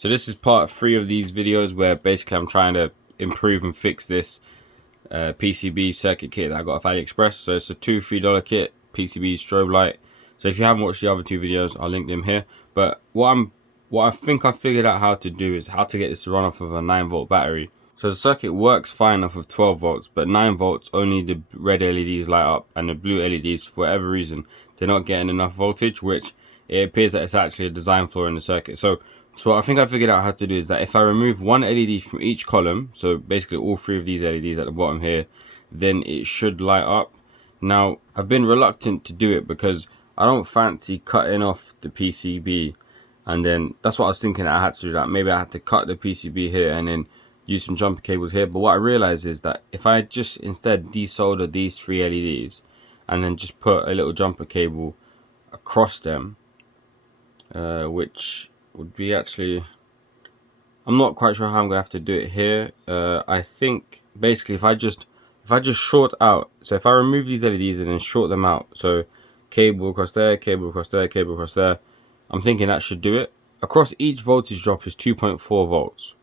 So this is part 3 of these videos where basically I'm trying to improve and fix this PCB circuit kit that I got off AliExpress. So it's a $2-3 kit, PCB strobe light. So if you haven't watched the other 2 videos, I'll link them here. But what I think I figured out how to do is how to get this to run off of a 9-volt battery. So the circuit works fine off of 12 volts, but 9 volts only the red LEDs light up, and the blue LEDs, for whatever reason, they're not getting enough voltage, which it appears that it's actually a design flaw in the circuit. So what I think I figured out how to do is that if I remove one LED from each column, so basically all 3 of these LEDs at the bottom here, then it should light up. Now, I've been reluctant to do it because I don't fancy cutting off the PCB, and then that's what I was thinking I had to do. That maybe I had to cut the PCB here and then use some jumper cables here. But what I realized is that if I just instead desolder these 3 LEDs and then just put a little jumper cable across them, which would be actually, I'm not quite sure how I'm gonna have to do it here. I think basically if I just short out, so if I remove these LEDs and then short them out, so cable across there, cable across there, cable across there, I'm thinking that should do it. Across each voltage drop is 2.4 volts.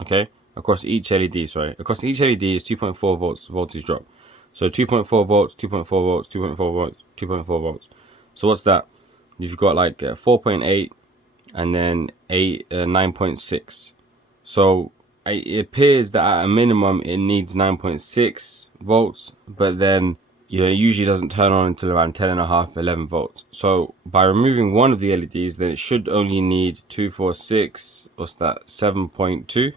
Okay, across each LED, sorry, across each LED is 2.4 volts voltage drop. So 2.4 volts, 2.4 volts, 2.4 volts, 2.4 volts. So what's that? You've got like 4.8 and then 9.6. So it appears that at a minimum it needs 9.6 volts, but then it usually doesn't turn on until around 10.5, 11 volts. So by removing one of the LEDs, then it should only need 2, 4, 6, what's that, 7.2.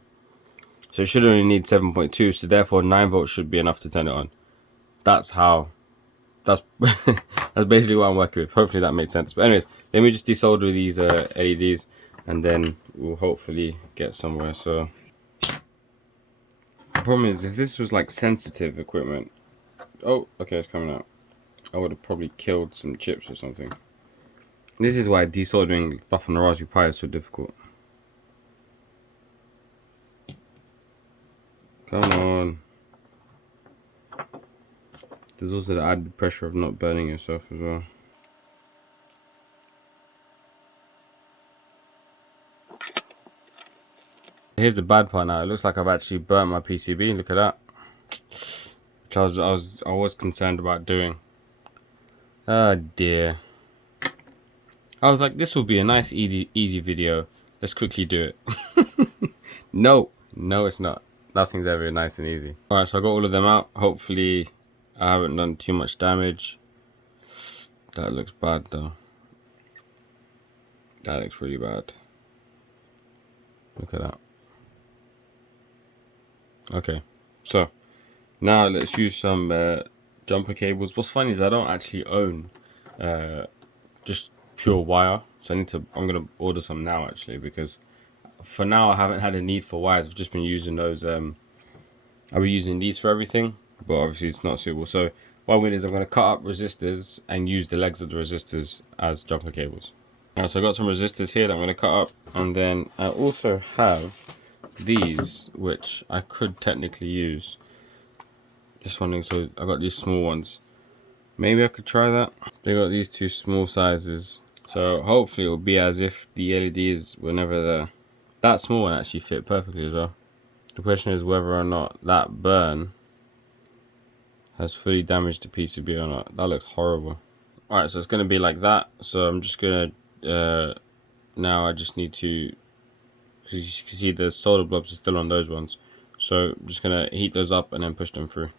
So it should only need 7.2, so therefore 9 volts should be enough to turn it on. That's that's basically what I'm working with. Hopefully that makes sense. But anyways, let me just desolder these LEDs and then we'll hopefully get somewhere. So the problem is, if this was like sensitive equipment, oh, okay, it's coming out, I would have probably killed some chips or something. This is why desoldering stuff on the Raspberry Pi is so difficult. Come on. There's also the added pressure of not burning yourself as well. Here's the bad part now. It looks like I've actually burnt my PCB. Look at that. Which I was concerned about doing. Oh dear. I was like, this will be a nice easy video. Let's quickly do it. No, it's not. Nothing's ever nice and easy. Alright, so I got all of them out. Hopefully I haven't done too much damage. That looks bad though. That looks really bad. Look at that. Okay, so now let's use some jumper cables. What's funny is I don't actually own just pure wire, so I'm gonna order some now actually, because for now I haven't had a need for wires. I've just been using those. I'll be using these for everything, but obviously it's not suitable. So what I'm gonna do is I'm gonna cut up resistors and use the legs of the resistors as jumper cables. So I got some resistors here that I'm gonna cut up, and then I also have these, which I could technically use. Just wondering, so I got these small ones. Maybe I could try that. They got these 2 small sizes, so hopefully it will be as if the LEDs were never there. That small one actually fit perfectly as well. The question is whether or not that burn has fully damaged the PCB or not. That looks horrible. Alright, so it's going to be like that. So I'm just going to, now I just need to, because you can see the solder blobs are still on those ones. So I'm just going to heat those up and then push them through.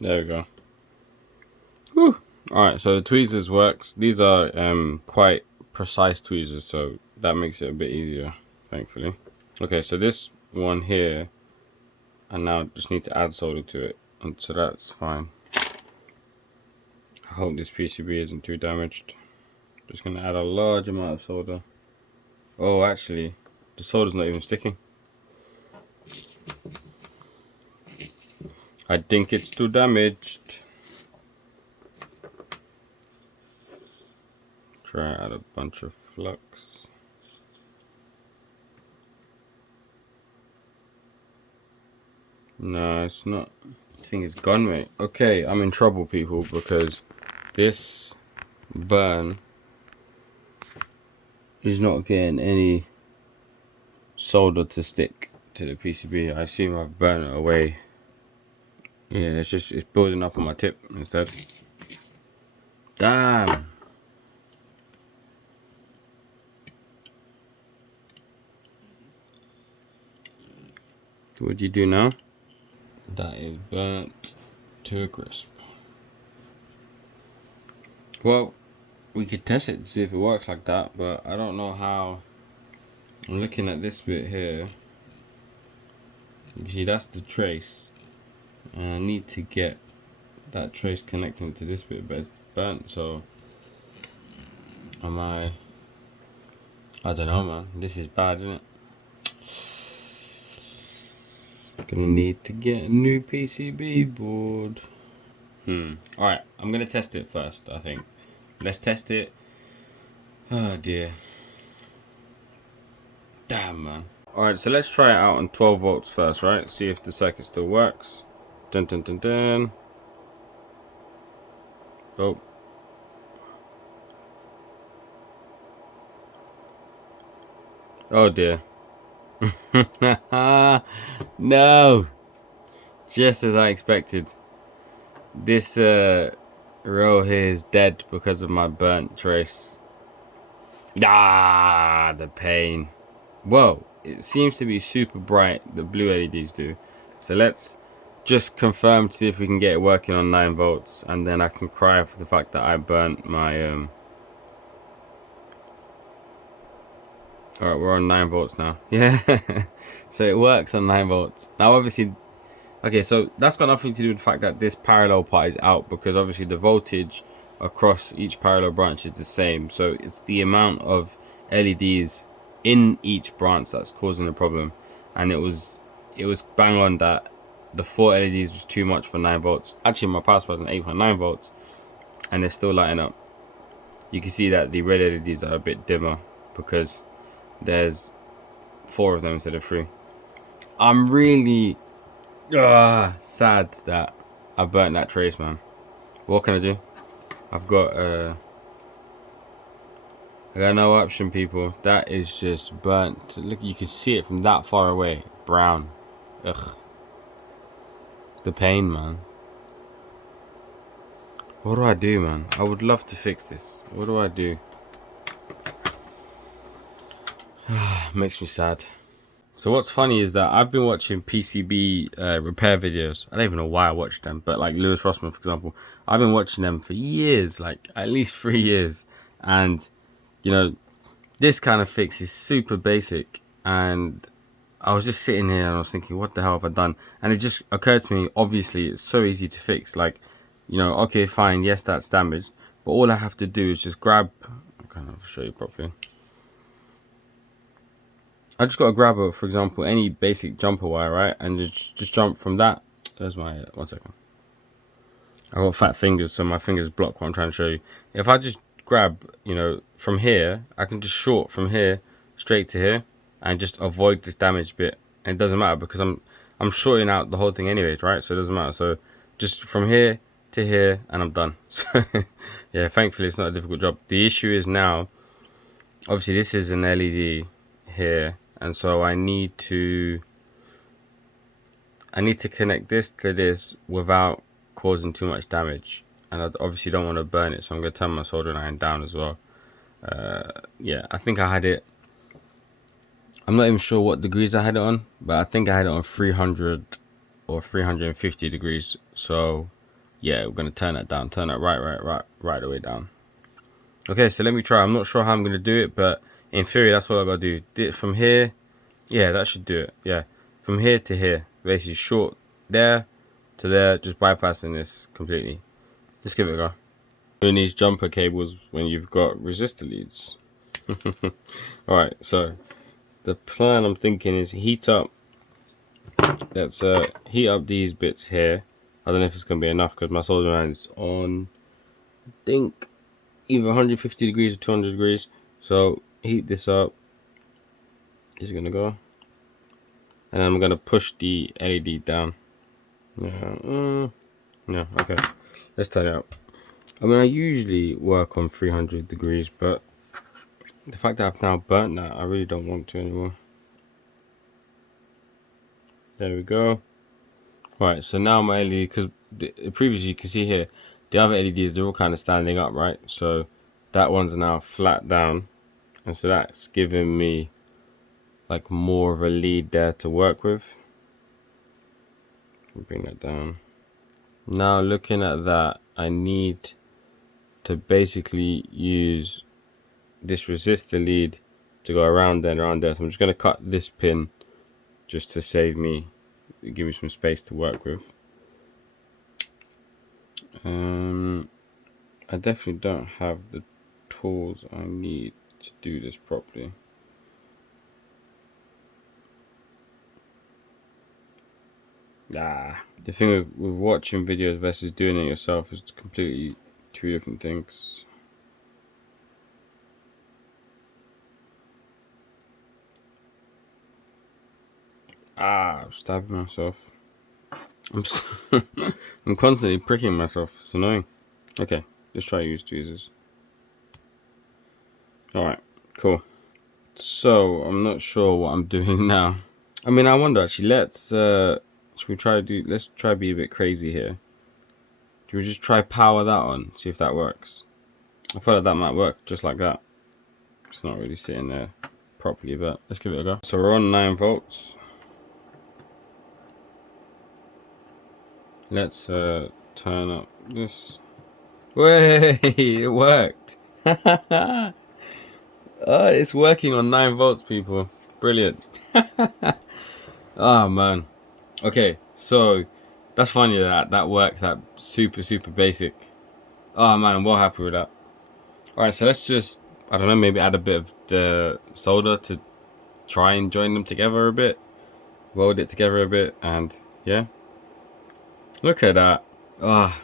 There we go. Whew. Alright, so the tweezers works. These are quite precise tweezers, so that makes it a bit easier, thankfully. Okay, so this one here, and now just need to add solder to it, and so that's fine. I hope this PCB isn't too damaged. Just gonna add a large amount of solder. Oh, actually, the solder's not even sticking. I think it's too damaged. Try out a bunch of flux. No, it's not. The thing is gone, mate. Okay, I'm in trouble, people, because this burn is not getting any solder to stick to the PCB. I assume I've burned it away. Yeah, it's building up on my tip instead. Damn. What do you do now? That is burnt to a crisp. Well, we could test it to see if it works like that, but I don't know how. I'm looking at this bit here. You see, that's the trace. And I need to get that trace connecting to this bit, but it's burnt, so I don't know, man. This is bad, isn't it? Gonna need to get a new PCB board. Alright, I'm gonna test it first, I think. Let's test it. Oh dear. Damn, man. Alright, so let's try it out on 12 volts first, right? See if the circuit still works. Dun dun dun dun. Oh. Oh dear. No. Just as I expected. This row here is dead because of my burnt trace. Ah, the pain. Whoa, it seems to be super bright, the blue LEDs do. So let's just confirm to see if we can get it working on 9 volts, and then I can cry for the fact that I burnt my Alright, we're on 9 volts now. Yeah. So it works on 9 volts. Now obviously, okay, so that's got nothing to do with the fact that this parallel part is out, because obviously the voltage across each parallel branch is the same. So it's the amount of LEDs in each branch that's causing the problem. And it was bang on that the 4 LEDs was too much for 9 volts. Actually, my power supply is 8.9 volts and they're still lighting up. You can see that the red LEDs are a bit dimmer because there's 4 of them instead of 3. I'm really sad that I burnt that trace, man. What can I do? I've got I got no option, people. That is just burnt. Look, you can see it from that far away. Brown. Ugh. The pain, man. What do I do, man? I would love to fix this. What do I do? Makes me sad. So what's funny is that I've been watching PCB repair videos. I don't even know why I watched them, but like Lewis Rossman, for example, I've been watching them for years, like at least 3 years. And, you know, this kind of fix is super basic. And I was just sitting here and I was thinking, what the hell have I done? And it just occurred to me, obviously, it's so easy to fix. Like, you know, okay, fine, yes, that's damaged. But all I have to do is just grab, I'm going to show you properly. I just got to grab, for example, any basic jumper wire, right? And just jump from that. There's my, 1 second. I've got fat fingers, so my fingers block what I'm trying to show you. If I just grab, you know, from here, I can just short from here straight to here and just avoid this damaged bit. And it doesn't matter because I'm shorting out the whole thing anyways, right? So it doesn't matter. So just from here to here and I'm done. So yeah, thankfully it's not a difficult job. The issue is now, obviously this is an LED here. And so I need to connect this to this without causing too much damage, and I obviously don't want to burn it, so I'm going to turn my soldering iron down as well. Yeah, I think I had it, I'm not even sure what degrees I had it on, but I think I had it on 300 or 350 degrees. So yeah, we're going to turn that down, turn that right the way down. Okay, so let me try. I'm not sure how I'm going to do it, but in theory that's what I got to do. From here, yeah, that should do it. Yeah, from here to here, basically short there to there, just bypassing this completely. Let's give it a go. Doing these jumper cables when you've got resistor leads. Alright, so the plan I'm thinking is heat up. Let's heat up these bits here. I don't know if it's going to be enough because my soldering iron is on, I think, either 150 degrees or 200 degrees. So heat this up. Is it going to go? And I'm going to push the LED down. Yeah, okay. Let's turn it up. I mean, I usually work on 300 degrees, but the fact that I've now burnt that, I really don't want to anymore. There we go. Right, so now my LED, because previously you can see here, the other LEDs, they're all kind of standing up, right? So that one's now flat down, and so that's giving me like more of a lead there to work with. Bring that down. Now looking at that, I need to basically use this resistor lead to go around there and around there. So I'm just going to cut this pin just to save me, give me some space to work with. I definitely don't have the tools I need to do this properly. The thing with watching videos versus doing it yourself is completely two different things. I'm stabbing myself. I'm constantly pricking myself. It's annoying. Okay, let's try use tweezers. Alright, cool. So, I'm not sure what I'm doing now. I mean, I wonder actually, should we try let's try be a bit crazy here. Do we just try power that on, see if that works? I feel like that might work just like that. It's not really sitting there properly, but let's give it a go. So we're on 9 volts. Let's turn up this. Way, it worked. Oh, it's working on 9 volts, people. Brilliant. Oh man. Okay, so that's funny that works. That super basic. Oh man, I'm well happy with that. All right, so let's just, I don't know, maybe add a bit of the solder to try and join them together a bit, weld it together a bit, and yeah. Look at that. Ah,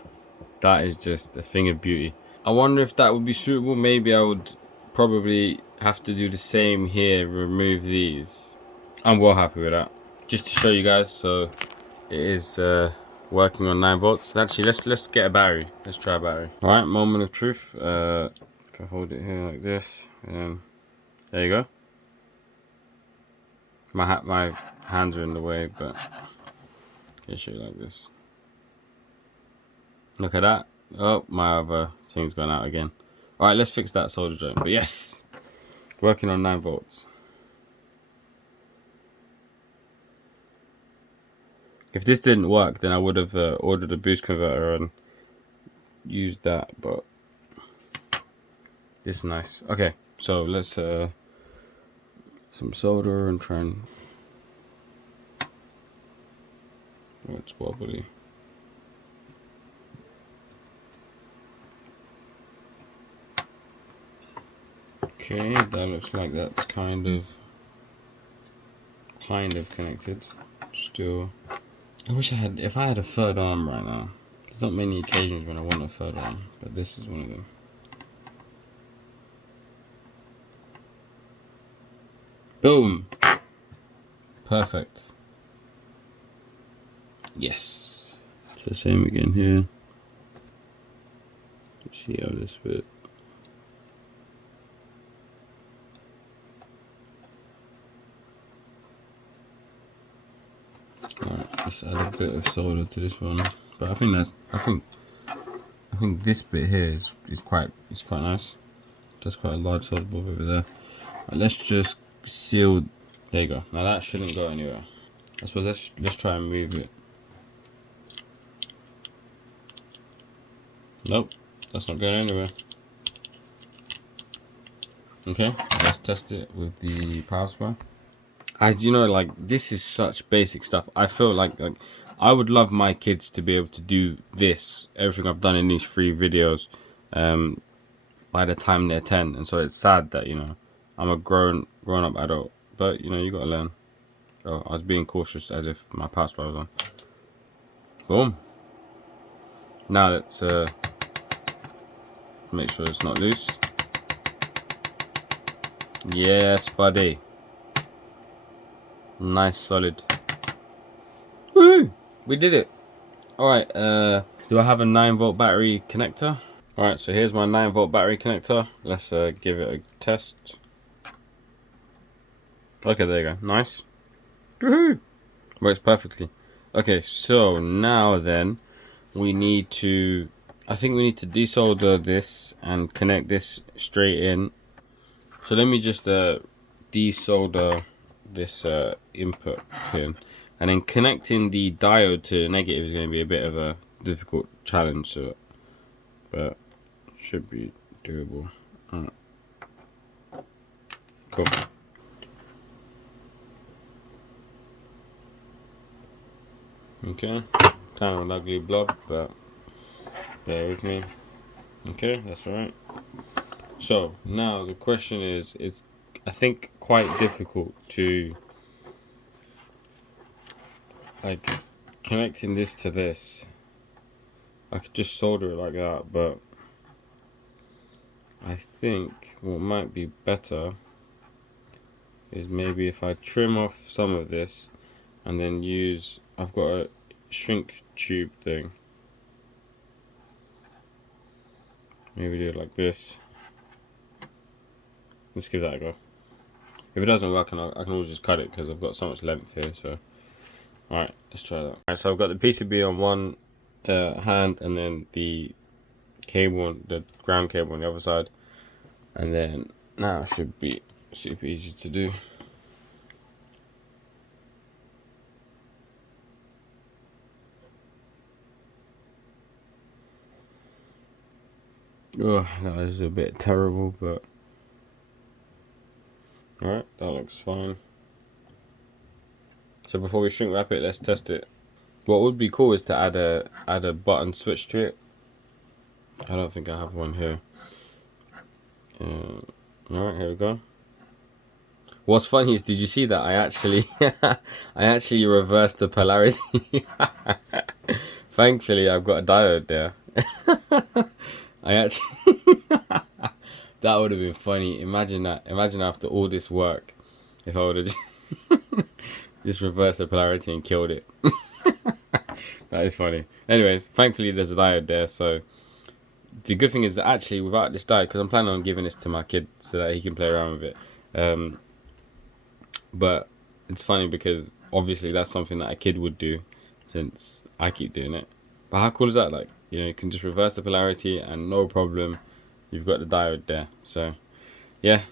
that is just a thing of beauty. I wonder if that would be suitable. Maybe I would probably have to do the same here, remove these. I'm well happy with that. Just to show you guys, so it is working on 9 volts. Actually, let's get a battery. Let's try a battery. All right, moment of truth. If I hold it here like this, and there you go. My hands are in the way, but I'll show you like this. Look at that. Oh, my other thing's gone out again. All right, let's fix that solder joint. But yes, working on 9 volts. If this didn't work, then I would have ordered a boost converter and used that, but this is nice. Okay, so let's some solder and try and... Oh, it's wobbly. Okay, that looks like that's kind of connected. Still, I wish I had, if I had a third arm right now. There's not many occasions when I want a third arm, but this is one of them. Boom! Perfect. Yes. It's the same again here. Let's see how this bit. Alright, let's add a bit of solder to this one. But I think this bit here is quite nice. That's quite a large solder bulb over there. Right, let's just seal. There you go. Now that shouldn't go anywhere. I suppose let's try and move it. Nope, that's not going anywhere. Okay, let's test it with the power supply. Like, this is such basic stuff. I feel like I would love my kids to be able to do this, everything I've done in these 3 videos, by the time they're 10. And so it's sad that, I'm a grown up adult, but you gotta learn. Oh, I was being cautious as if my power supply was on. Boom. Now let's make sure it's not loose. Yes, buddy. Nice, solid. Woohoo! We did it. Alright, do I have a 9 volt battery connector? Alright, so here's my 9-volt battery connector. Let's give it a test. Okay, there you go. Nice. Woohoo! Works perfectly. Okay, so now then, we need to... I think we need to desolder this and connect this straight in. So let me just desolder this input pin. And then connecting the diode to the negative is going to be a bit of a difficult challenge, but should be doable. Alright. Cool. Okay, kind of an ugly blob, but bear with me. Okay, that's alright. So now the question is, it's I think quite difficult to like connecting this to this. I could just solder it like that, but I think what might be better is maybe if I trim off some of this and then use, I've got a shrink tube thing. Maybe do it like this. Let's give that a go. If it doesn't work, I can always just cut it because I've got so much length here. So, alright, let's try that. Alright, so I've got the PCB on one hand and then the cable, the ground cable on the other side. And then now it should be super easy to do. Oh, that is a bit terrible, but alright, that looks fine. So before we shrink wrap it, let's test it. What would be cool is to add a button switch to it. I don't think I have one here. Alright, here we go. What's funny is, did you see that I actually reversed the polarity? Thankfully, I've got a diode there. I actually that would have been funny. Imagine that. Imagine after all this work, if I would have just reversed the polarity and killed it. That is funny. Anyways, thankfully there's a diode there. So the good thing is that actually without this diode, because I'm planning on giving this to my kid so that he can play around with it. But it's funny because obviously that's something that a kid would do, since I keep doing it. But how cool is that? Like, you know, you can just reverse the polarity and no problem, you've got the diode there. So yeah,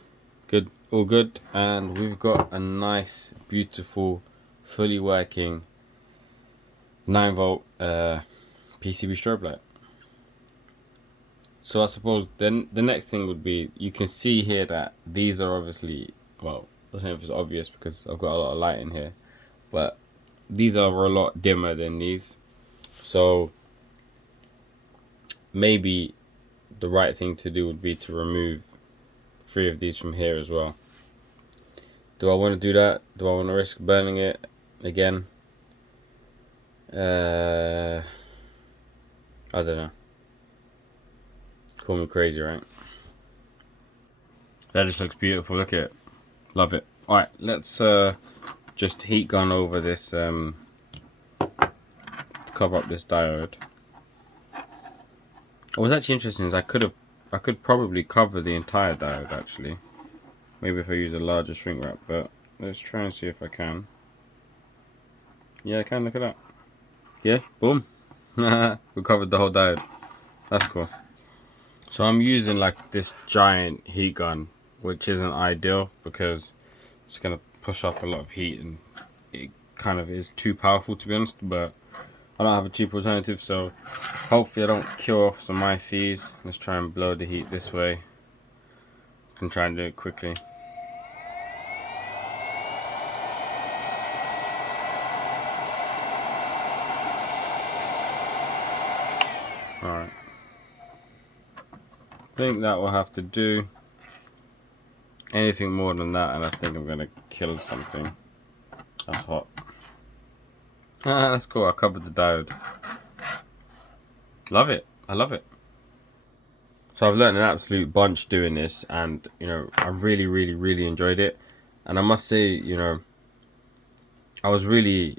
good, all good. And we've got a nice, beautiful, fully working 9-volt PCB strobe light. So I suppose then the next thing would be, you can see here that these are obviously, well, I don't know if it's obvious because I've got a lot of light in here, but these are a lot dimmer than these. So maybe the right thing to do would be to remove 3 of these from here as well. Do I want to do that? Do I want to risk burning it again? I don't know. Call me crazy, right? That just looks beautiful. Look at it. Love it. Alright, let's just heat gun over this to cover up this diode. What's actually interesting is I could probably cover the entire diode actually. Maybe if I use a larger shrink wrap, but let's try and see if I can. Yeah, I can. Look at that. Yeah, boom. We covered the whole diode. That's cool. So I'm using like this giant heat gun, which isn't ideal because it's gonna push up a lot of heat and it kind of is too powerful, to be honest. But I don't have a cheap alternative, so hopefully I don't kill off some ICs. Let's try and blow the heat this way. I can try and do it quickly. Alright. I think that will have to do. Anything more than that and I think I'm gonna kill something. That's hot. Ah, that's cool. I covered the diode. Love it. I love it. So I've learned an absolute bunch doing this, and you know, I really enjoyed it. And I must say, you know, I was really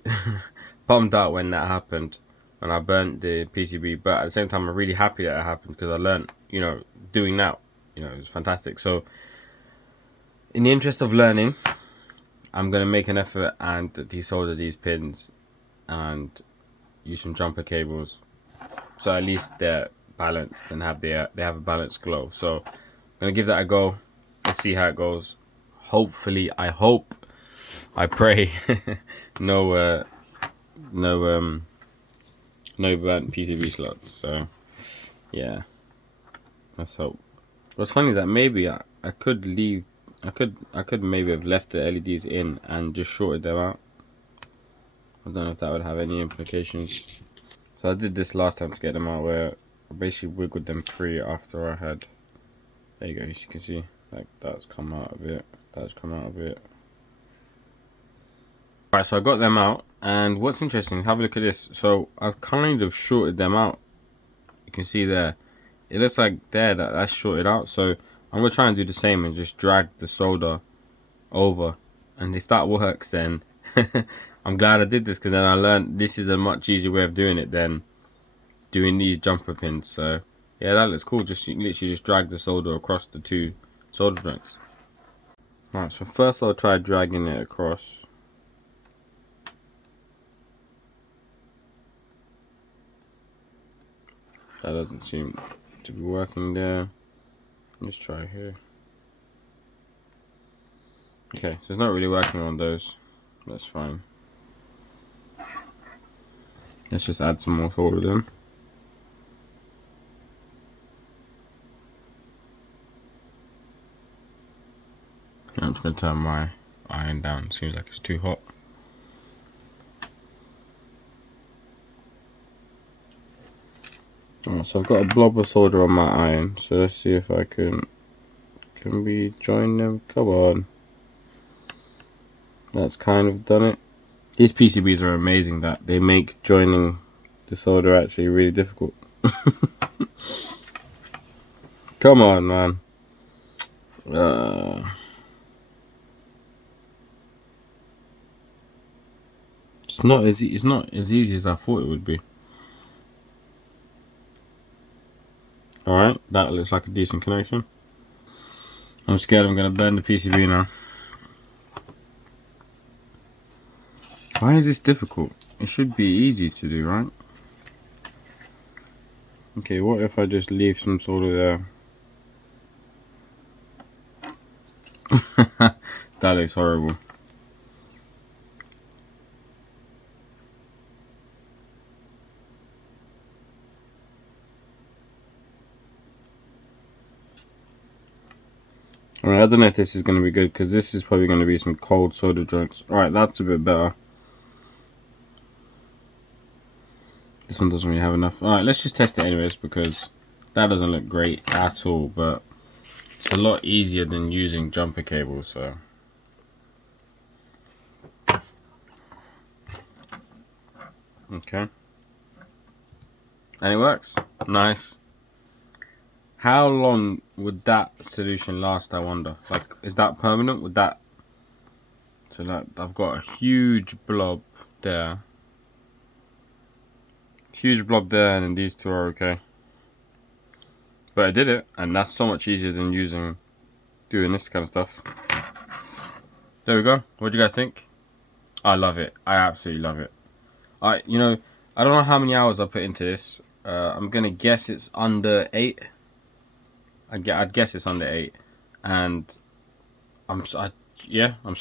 bummed out when that happened, and I burnt the PCB. But at the same time, I'm really happy that it happened because I learned, you know, doing that, you know, it was fantastic. So in the interest of learning, I'm gonna make an effort and desolder these pins and use some jumper cables, so at least they're balanced and they have a balanced glow. So I'm gonna give that a go. Let's see how it goes. Hopefully, I pray, no burnt PCB slots. So yeah, let's hope. What's funny is that maybe I could leave. I could maybe have left the LEDs in and just shorted them out. I don't know if that would have any implications. So I did this last time to get them out, where I basically wiggled them free after I had. There you go. As you can see, like that's come out of it. That's come out of it. Alright, so I got them out, and what's interesting, have a look at this. So I've kind of shorted them out. You can see there. It looks like that's shorted out. So I'm gonna try and do the same and just drag the solder over, and if that works, then I'm glad I did this, because then I learned this is a much easier way of doing it than doing these jumper pins. So yeah, that looks cool. Just literally just drag the solder across the two solder joints. Alright, so first I'll try dragging it across. That doesn't seem to be working there. Let's try here. Okay, so it's not really working on those. That's fine. Let's just add some more solder then. I'm just going to turn my iron down. Seems like it's too hot. Alright, so I've got a blob of solder on my iron. So let's see if I can we join them? Come on. That's kind of done it. These PCBs are amazing that they make joining the solder actually really difficult. Come on, man. It's not as easy as I thought it would be. Alright, that looks like a decent connection. I'm scared I'm going to burn the PCB now. Why is this difficult? It should be easy to do, right? Okay, what if I just leave some solder there? That looks horrible. Alright, I don't know if this is going to be good, because this is probably going to be some cold solder joints. Alright, that's a bit better. This one doesn't really have enough. Alright, let's just test it anyways, because that doesn't look great at all, but it's a lot easier than using jumper cables, so. Okay. And it works. Nice. How long would that solution last, I wonder? Like, is that permanent? Would that... So that I've got a huge blob there. Huge blob there, and then these two are okay. But I did it, and that's so much easier than doing this kind of stuff. There we go. What do you guys think? I love it. I absolutely love it. You know, I don't know how many hours I put into this. I'm gonna guess it's under 8. I'd guess it's under 8, and I'm so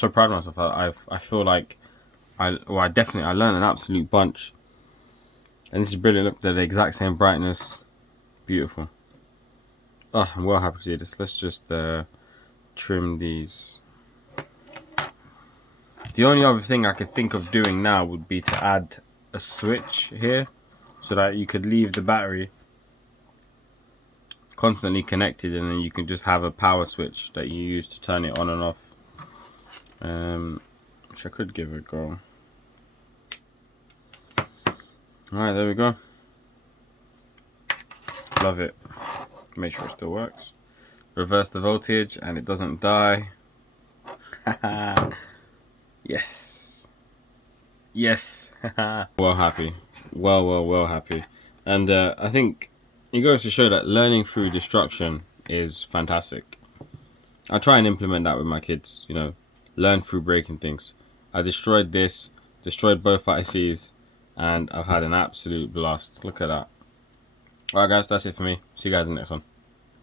proud of myself. I feel like I learned an absolute bunch, and this is brilliant. Look, they're the exact same brightness. Beautiful. Oh, I'm well happy to do this. Let's just trim these. The only other thing I could think of doing now would be to add a switch here, so that you could leave the battery constantly connected, and then you can just have a power switch that you use to turn it on and off, which I could give it a go. Alright, there we go. Love it. Make sure it still works. Reverse the voltage and it doesn't die. Yes. Yes. Well happy. well happy. And I think it goes to show that learning through destruction is fantastic. I try and implement that with my kids, you know, learn through breaking things. I destroyed this, destroyed both ICs, and I've had an absolute blast. Look at that. Alright guys, that's it for me. See you guys in the next one.